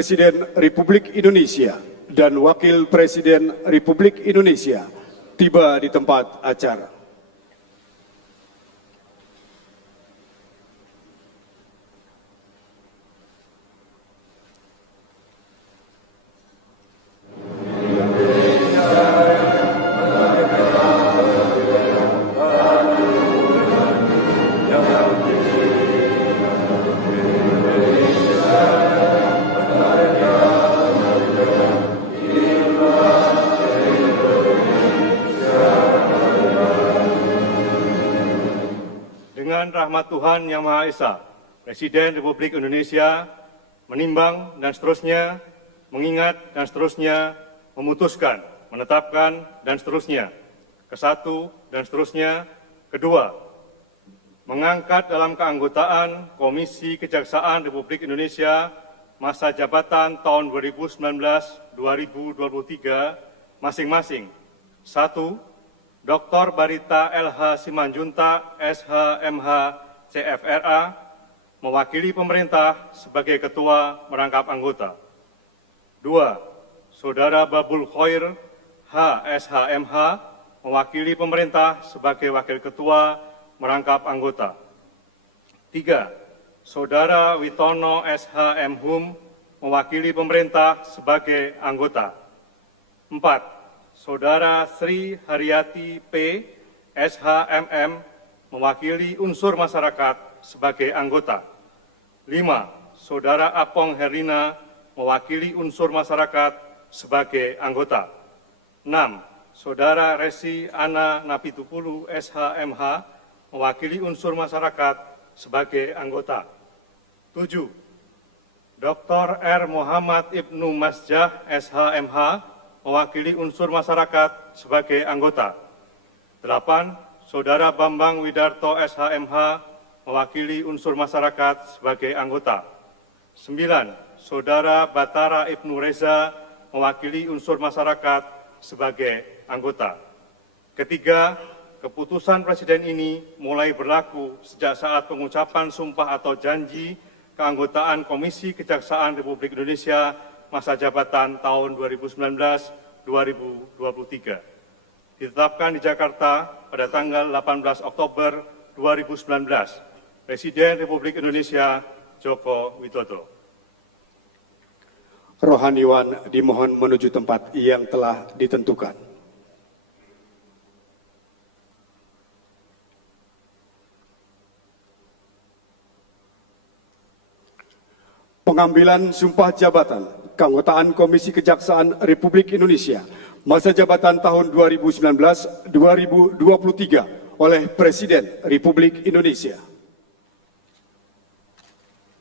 Presiden Republik Indonesia dan Wakil Presiden Republik Indonesia tiba di tempat acara. Dengan rahmat Tuhan Yang Maha Esa, Presiden Republik Indonesia menimbang dan seterusnya, mengingat dan seterusnya, memutuskan, menetapkan dan seterusnya, kesatu dan seterusnya, kedua, mengangkat dalam keanggotaan Komisi Kejaksaan Republik Indonesia masa jabatan tahun 2019-2023 masing-masing. 1. Dr. Barita LH Simanjuntak, SH.MH, CFRA, mewakili pemerintah sebagai Ketua Merangkap Anggota. 2. Saudara Babul Khoir, H.SH.MH, mewakili pemerintah sebagai Wakil Ketua Merangkap Anggota. 3. Saudara Witono S.H.M. Hum, mewakili pemerintah sebagai anggota. 4. Saudara Sri Haryati P. SHMM mewakili unsur masyarakat sebagai anggota. 5. Saudara Apong Herlina mewakili unsur masyarakat sebagai anggota. 6. Saudara Resi Ana Napitupulu SHMH mewakili unsur masyarakat sebagai anggota. 7. Dr. R. Muhammad Ibnu Masjah SHMH mewakili unsur masyarakat sebagai anggota. 8. Saudara Bambang Widarto SHMH mewakili unsur masyarakat sebagai anggota. 9. Saudara Batara Ibnu Reza mewakili unsur masyarakat sebagai anggota. Ketiga, keputusan Presiden ini mulai berlaku sejak saat pengucapan sumpah atau janji keanggotaan Komisi Kejaksaan Republik Indonesia masa jabatan tahun 2019-2023. Ditetapkan di Jakarta pada tanggal 18 Oktober 2019, Presiden Republik Indonesia Joko Widodo. Rohaniwan dimohon menuju tempat yang telah ditentukan. Pengambilan sumpah jabatan keanggotaan Komisi Kejaksaan Republik Indonesia masa jabatan tahun 2019-2023 oleh Presiden Republik Indonesia.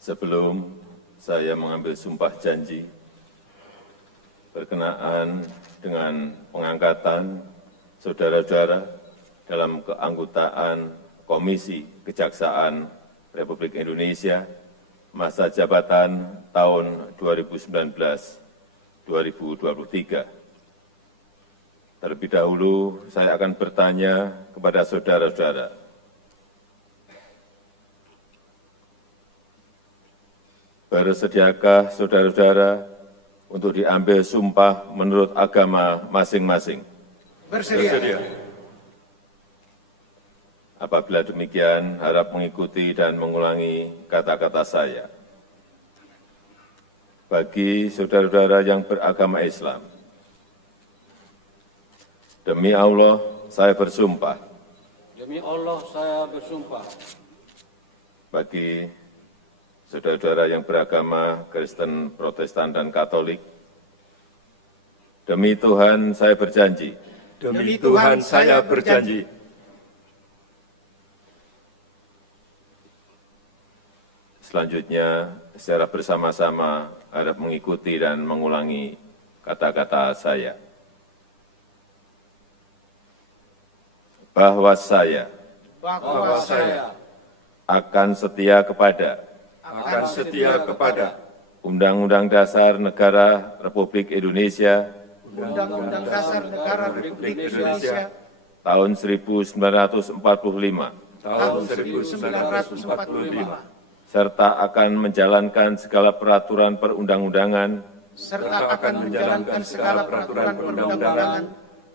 Sebelum saya mengambil sumpah janji berkenaan dengan pengangkatan saudara-saudara dalam keanggotaan Komisi Kejaksaan Republik Indonesia masa jabatan tahun 2019-2023. Terlebih dahulu, saya akan bertanya kepada saudara-saudara. Bersediakah saudara-saudara untuk diambil sumpah menurut agama masing-masing? Bersedia. Apabila demikian, harap mengikuti dan mengulangi kata-kata saya. Bagi saudara-saudara yang beragama Islam, demi Allah, saya bersumpah. Demi Allah, saya bersumpah. Bagi saudara-saudara yang beragama Kristen, Protestan, dan Katolik, demi Tuhan saya berjanji. Demi Tuhan saya berjanji. Selanjutnya, secara bersama-sama harap mengikuti dan mengulangi kata-kata saya. Bahwa saya akan setia kepada Undang-Undang Dasar Negara Republik Indonesia Undang-Undang Dasar Negara Republik Indonesia tahun 1945 tahun 1945 serta akan menjalankan segala peraturan perundang-undangan serta akan menjalankan segala peraturan perundang-undangan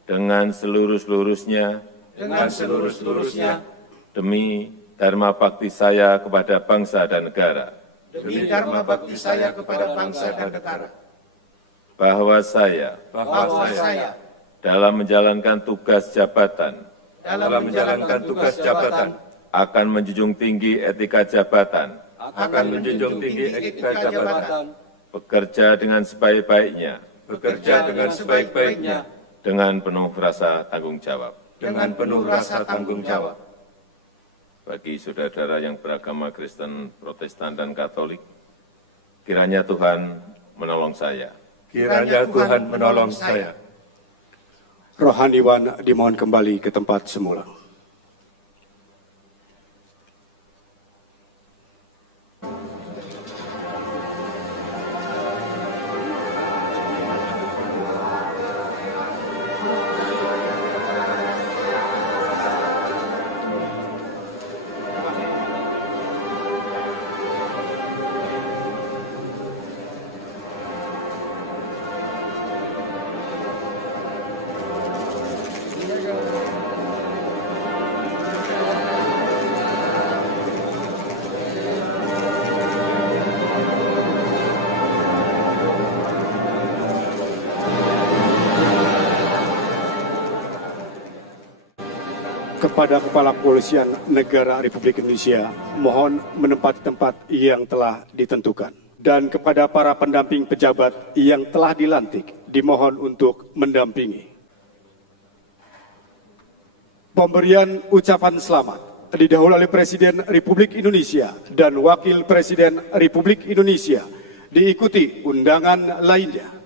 dengan seluruh-seluruhnya dengan seluruh-seluruhnya demi dharma bakti saya kepada bangsa dan negara. demi dharma bakti saya kepada bangsa dan negara, Bahwa saya bahwa saya dalam menjalankan tugas jabatan dalam menjalankan tugas jabatan akan menjunjung tinggi etika jabatan, akan menjunjung tinggi etika jabatan, bekerja dengan sebaik-baiknya, bekerja dengan sebaik-baiknya, dengan penuh rasa tanggung jawab. dengan penuh rasa tanggung jawab. Bagi saudara-saudara yang beragama Kristen, Protestan, dan Katolik, kiranya Tuhan menolong saya. Kiranya Tuhan menolong saya. Rohaniwan dimohon kembali ke tempat semula. Kepada Kepala Kepolisian Negara Republik Indonesia, mohon menempati tempat yang telah ditentukan. Dan kepada para pendamping pejabat yang telah dilantik, dimohon untuk mendampingi. Pemberian ucapan selamat didahului oleh Presiden Republik Indonesia dan Wakil Presiden Republik Indonesia, diikuti undangan lainnya.